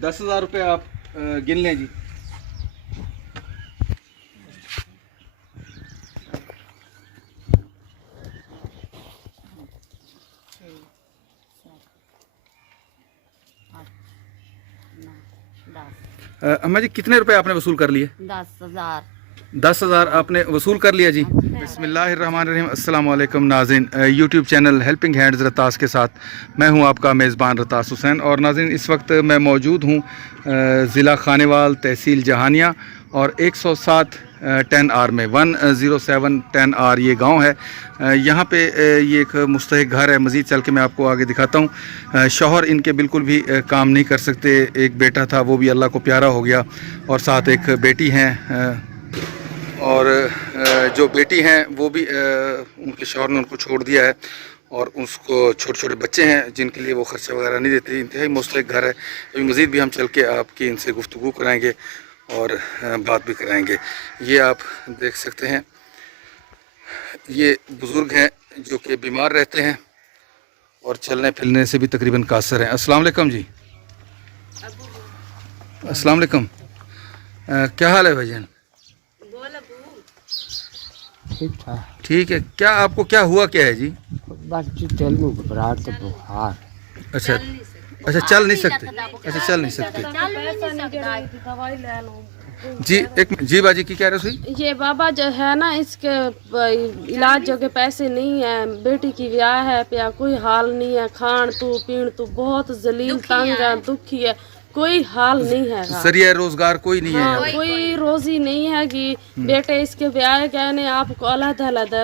10,000 रुपये आप गिन लें जी। अम्मा जी कितने रुपए आपने वसूल कर लिए? 10,000। 10,000 आपने वसूल कर लिया जी। बिस्मिल्लाहिर्रहमानिर्रहीम। अस्सलाम वालेकुम नाज़रीन, यूट्यूब चैनल हेल्पिंग हैंड्स रतास के साथ मैं हूं आपका मेज़बान रतास हुसैन। और नाज़रीन इस वक्त मैं मौजूद हूं ज़िला खानेवाल, तहसील जहानिया और 107 10R में 107 10R ये गांव है। यहाँ पे ये एक मुस्तहिक घर है। मज़ीद चल के मैं आपको आगे दिखाता हूँ। शौहर इनके बिल्कुल भी काम नहीं कर सकते। एक बेटा था, वो भी अल्लाह को प्यारा हो गया, और साथ एक बेटी हैं, और जो बेटी हैं वो भी उनके शौहर ने उनको छोड़ दिया है, और उसको छोटे छोटे बच्चे हैं जिनके लिए वो ख़र्चा वगैरह नहीं देते। इंतहाई मुस्तहिक घर है। अभी मज़ीद भी हम चल के आपकी इनसे गुफ्तगू कराएंगे और बात भी कराएंगे। ये आप देख सकते हैं, ये बुज़ुर्ग हैं जो कि बीमार रहते हैं और चलने फिरने से भी तकरीबन कासर हैं। अस्सलाम वालेकुम जी। अस्सलाम वालेकुम। क्या हाल है भाईजान? ठीक है। क्या आपको क्या हुआ, क्या है जी? बस चल में घबराहट तो बुखार। अच्छा अच्छा, चल नहीं सकते। अच्छा, चल नहीं सकते जी। एक जी बाजी की कह रहे हो? ये बाबा जो है ना, इसके इलाज जो के पैसे नहीं है, बेटी की ब्याह है, पे कोई हाल नहीं है, खान तू पीण तू बहुत जलील तंग है, दुखी है, कोई हाल नहीं है। जरिया रोजगार कोई नहीं हाँ, है, कोई रोजी नहीं है कि बेटे इसके ब्याह गए ने आपको अलग अलग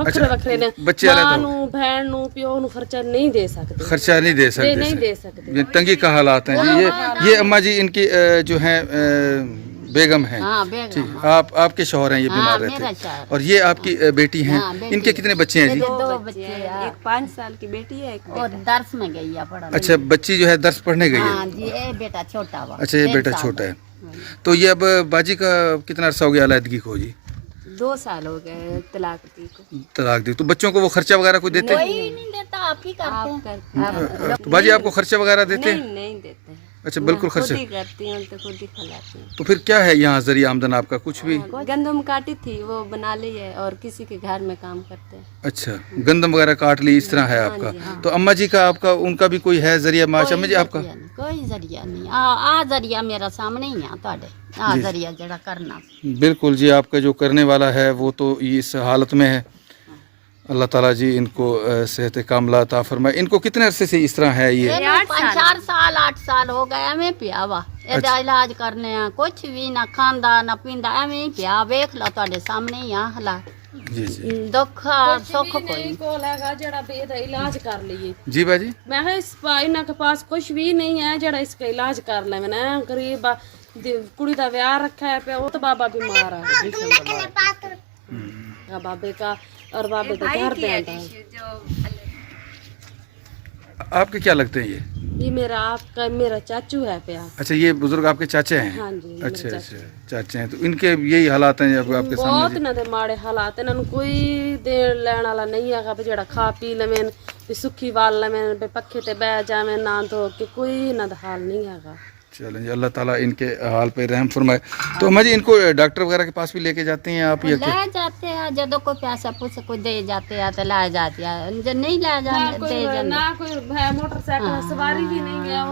वखरे वखरे ने बच्चे मां नू बहन नू प्यो नू खर्चा नहीं दे सकते। खर्चा नहीं दे सकते, नहीं दे सकते। ये तंगी का हालात हैं जी। ये अम्मा जी इनकी जो हैं बेगम हैं। हाँ, बेगम। ठीक, आपके शौहर हैं, ये बीमार रहते हैं, और ये आपकी बेटी हैं। इनके कितने बच्चे हैं जी? 2 बच्चे हैं। एक 5 साल की बेटी है, एक और दर्स में गई है पढ़ने। अच्छा, बच्ची जो है दर्स पढ़ने गई है। हाँ जी, ये बेटा छोटा हुआ। अच्छा, ये बेटा छोटा है। तो ये अब बाजी का कितना अरसा हो गया अलहदगी को जी? 2 साल हो गए तलाक दी को। तलाक दी। तो बच्चों को वो खर्चा वगैरह कोई देते हैं? कोई नहीं देता, आप ही करते हैं। तो बाजी आपको खर्चा वगैरह देते हैं? नहीं देते हैं। अच्छा, बिल्कुल खुद खर्चा। ही करती हैं तो खुद ही खिलाती हैं। तो फिर क्या है यहाँ जरिया आमदन आपका? कुछ भी? गंदम काटी थी, वो बना ली है, और किसी के घर में काम करते हैं। अच्छा, गंदम वगैरह काट ली, इस तरह है आपका। तो अम्मा जी का, आपका, उनका भी कोई है जरिया माश? अम्मा जी आपका कोई जरिया नहीं। आ जरिया मेरा सामने ही है ਤੁਹਾਡੇ। आ जरिया जरा करना। बिल्कुल जी, आपका जो करने वाला है वो तो इस हालत में है। अल्लाह ताला जी इनको सेहत कामला अता फरमाए। इनको कितने अरसे से इस तरह है ये? 4 साल 8 साल हो गए एवं पिया वा। ਇਹਦਾ ਇਲਾਜ ਕਰਨੇ ਆ, ਕੁਛ ਵੀ ਨਾ ਖਾਂਦਾ ਨਾ ਪੀਂਦਾ, ਐਵੇਂ ਹੀ ਪਿਆ। ਵੇਖ ਲਓ ਤੁਹਾਡੇ ਸਾਹਮਣੇ ਹੀ ਆ ਹਾਲਾਤ। जी जी ਦੁੱਖ ਸੁੱਖ ਕੋਈ ਕੋਲ ਹੈਗਾ ਜਿਹੜਾ ਵੀ ਇਹਦਾ ਇਲਾਜ ਕਰ ਲਈਏ। जी बाजी। मैं है इस इन्हों के पास कुछ भी नहीं है जरा इसका इलाज कर ले। मैंने गरीब कुड़ी का ब्याह रखा है पे, वो तो बाबा बीमार है बाबे का, और बाबे के घर पे आता है। आपके क्या लगते हैं ये मेरा आपका मेरा चाचू है पे। अच्छा, ये बुजुर्ग आपके चाचे हैं? हाँ जी, अच्छा अच्छा, चाचे हैं। तो इनके यही हालात हैं जब आपके बहुत सामने? इन्हों के माड़े हालात। इन्हों कोई देन लैन वाला नहीं है भी जरा खा पी लवेन, भी सुखी वाल लवेन, भी पखे ते बह जावे ना धो के, कोई इन्हों का हाल नहीं है। चलें जी, अल्लाह ताला इनके हाल पे रहम फरमाए। तो अम्मा जी इनको डॉक्टर वगैरह के पास भी लेके जाते हैं आप? या ले जाते हैं, जब कोई पैसा पूछ कोई दे जाते हैं तो ला जाते हैं, जब नहीं ला जाते ना कोई है मोटरसाइकिल सवारी भी नहीं है,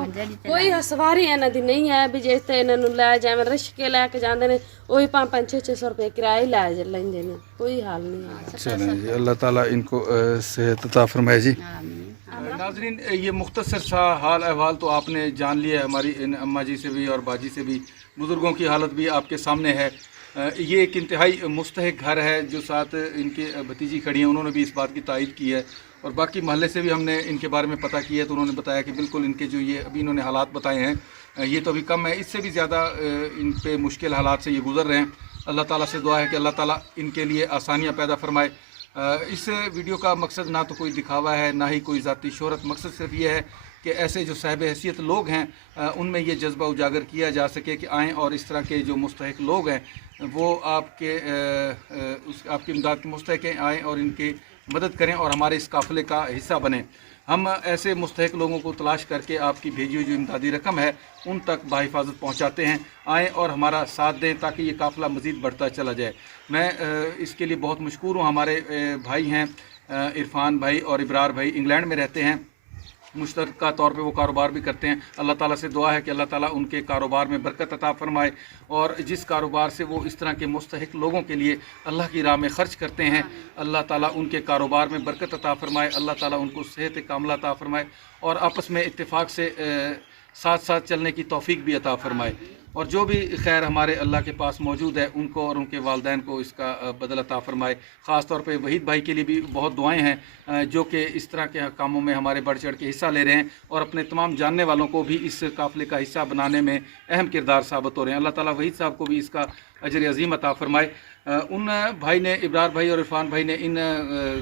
कोई सवारी इन्हों की नहीं है भी जिस इन्हों लै जाए रिश्के लैके जाते हैं, वही 500-600 रुपये किराए लै लेंगे ने, कोई हाल नहीं है। चलें जी, अल्लाह ताला इनको सेहत अता फरमाए जी। नाज़रीन, ये मुख्तसर सा हाल अहवाल तो आपने जान लिया है हमारी इन अम्मा जी से भी और बाजी से भी। बुज़ुर्गों की हालत भी आपके सामने है। ये एक इंतहाई मुस्तहिक घर है। जो साथ इनके भतीजी खड़ी हैं, उन्होंने भी इस बात की तायद की है, और बाकी महल्ले से भी हमने इनके बारे में पता किया, तो उन्होंने बताया कि बिल्कुल इनके जो ये अभी इन्होंने हालात बताए हैं, ये तो अभी कम है, इससे भी ज़्यादा इन पे मुश्किल हालात से ये गुज़र रहे हैं। अल्लाह ताला से दुआ है कि अल्लाह ताला इनके लिए आसानियाँ पैदा फरमाए। इस वीडियो का मकसद ना तो कोई दिखावा है, ना ही कोई ज़ाती शोहरत। मकसद सिर्फ ये है कि ऐसे जो साहिब हैसियत लोग हैं उनमें ये जज्बा उजागर किया जा सके कि आएँ और इस तरह के जो मुस्तहिक लोग हैं वो आपकी इमदाद के मुस्तहिक हैं, आएँ और इनकी मदद करें और हमारे इस काफ़िले का हिस्सा बने। हम ऐसे मुस्तहिक लोगों को तलाश करके आपकी भेजी हुई जो इमदादी रकम है उन तक बाहिफाजत पहुँचाते हैं। आएँ और हमारा साथ दें ताकि ये काफ़िला मज़ीद बढ़ता चला जाए। मैं इसके लिए बहुत मशकूर हूँ। हमारे भाई हैं इरफान भाई और इब्रार भाई, इंग्लैंड में रहते हैं, मुश्तरका तौर पे वो कारोबार भी करते हैं। अल्लाह ताला से दुआ है कि अल्लाह ताला उनके कारोबार में बरकत अता फरमाए और जिस कारोबार से वो इस तरह के मुस्तहिक लोगों के लिए अल्लाह की राह में ख़र्च करते हैं, अल्लाह ताला उनके कारोबार में बरकत अता फरमाए, अल्लाह ताला उनको सेहत कामिला अता फरमाए और आपस में इत्तेफाक से साथ साथ चलने की तौफीक भी अता फरमाए। और जो भी खैर हमारे अल्लाह के पास मौजूद है उनको और उनके वालिदैन को इसका बदल अता फरमाए। ख़ास तौर पे वहीद भाई के लिए भी बहुत दुआएं हैं जो कि इस तरह के कामों में हमारे बढ़ चढ़ के हिस्सा ले रहे हैं और अपने तमाम जानने वालों को भी इस काफ़िले का हिस्सा बनाने में अहम किरदार साबित हो रहे हैं। अल्लाह ताला वहीद साहब को भी इसका अजर अज़ीम अता फरमाए। उन भाई ने, इब्रार भाई और इरफान भाई ने इन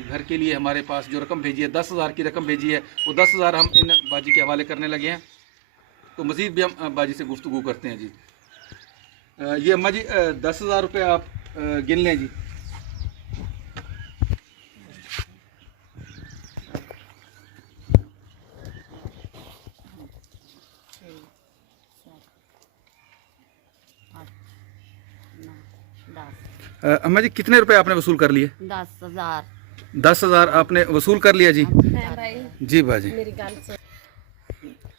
घर के लिए हमारे पास जो रकम भेजी है, 10,000 की रकम भेजी है, वो 10,000 हम इन बाजी के हवाले करने लगे हैं। तो मज़ीद भी हम बाजी से गुफ्तगू करते हैं जी। ये अम्मा जी 10,000 रुपये आप गिन लें जी। अम्मा जी कितने रुपए आपने वसूल कर लिए? 10,000। 10,000 आपने वसूल कर लिया जी? जी बाजी।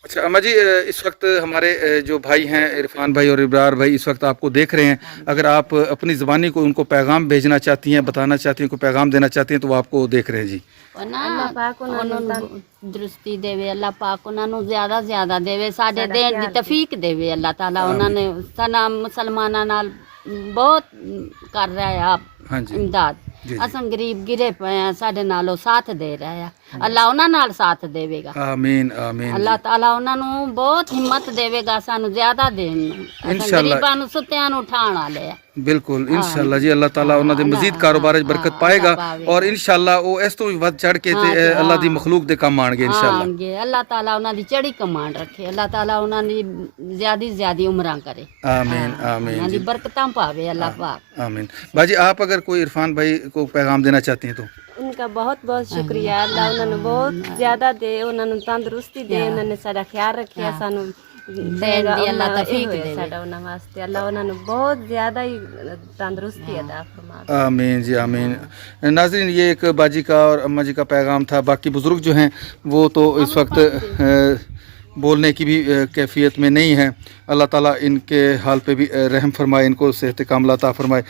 अच्छा अम्मा जी, इस वक्त हमारे जो भाई हैं इरफान भाई और इब्रार भाई इस वक्त आपको देख रहे हैं। अगर आप अपनी ज़बानी को उनको पैगाम भेजना चाहती हैं, बताना चाहती हैं, कोई पैगाम देना चाहती हैं तो वो आपको देख रहे हैं जी। अल्लाह पाक उन्होंने दरुस्ती देवे, अल्लाह पाक उन्होंने ज़्यादा ज़्यादा देवे, साढ़े देन दी तौफीक देवे अल्लाह ताला। उन्होंने सना मुसलमाना नाल बहुत कर रहा है आप हाँ जी इमदाद। असां गरीब गिरे पे हैं, साढ़े नालों साथ दे रहा है। अल्लाह उन्हां नाल साथ देवेगा। आमीन आमीन। अल्लाह ताला उन्हां नूं बहुत हिम्मत देवेगा, सानू ज़्यादा देन। असां गरीबां नूं सुत्तियां नूं उठाण वाले आ। बिल्कुल इंशाअल्लाह जी, अल्लाह ताला उन्हां दे मजीद कारोबार च बरकत पाएगा और इंशाअल्लाह वो इस तो भी वध चढ़ के ते अल्लाह दी मखलूक दे काम आणगे इंशाअल्लाह। अल्लाह ताला उन्हां दी चढ़ी कमान रखे, अल्लाह ताला उन्हां दी ज़्यादा उम्रां करे। आमीन आमीन। उन्हां दी बरकतां पावे अल्लाह पाक। आमीन। बाजी आप अगर कोई इरफान भाई को पैगाम देना चाहती हैं तो? उनका बहुत बहुत शुक्रिया। अल्लाह उन्होंने बहुत ज़्यादा दे, उन्होंने तंदुरुस्ती दे, उन्होंने सारा ख्याल रखिया सानू अल्लाह तौफीक दे साडा उन्हां वास्ते। अल्लाह उन्होंने बहुत ज़्यादा ही तंदुरुस्ती अता फरमाए। आमीन जी आमीन। नाज़रीन, ये एक बाजी का और अम्मा जी का पैगाम था। बाकी बुज़ुर्ग जो हैं वो तो इस वक्त बोलने की भी कैफियत में नहीं है। अल्लाह ताला इनके हाल पे भी रहम फरमाए, इनको सेहत कामिला अता फरमाए।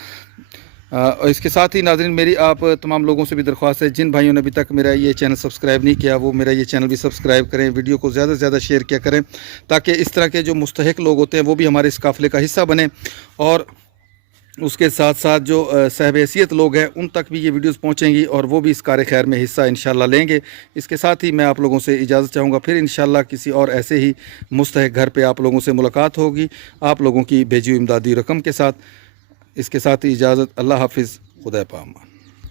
और इसके साथ ही नाज़रीन, मेरी आप तमाम लोगों से भी दरख्वास्त है, जिन भाइयों ने अभी तक मेरा ये चैनल सब्सक्राइब नहीं किया वो मेरा ये चैनल भी सब्सक्राइब करें, वीडियो को ज़्यादा से ज़्यादा शेयर किया करें ताकि इस तरह के जो मुस्तहिक लोग होते हैं वो भी हमारे इस काफ़िले का हिस्सा बने और उसके साथ साथ जो साहिब हैसियत लोग हैं उन तक भी ये वीडियोस पहुंचेंगी और वो भी इस कार खैर में हिस्सा इंशाल्लाह लेंगे। इसके साथ ही मैं आप लोगों से इजाज़त चाहूँगा, फिर इंशाल्लाह किसी और ऐसे ही मुस्तहिक घर पे आप लोगों से मुलाकात होगी आप लोगों की भेजी हुई इमदादी रकम के साथ। इसके साथ ही इजाज़त। अल्लाह हाफिज़, खुदा पामान।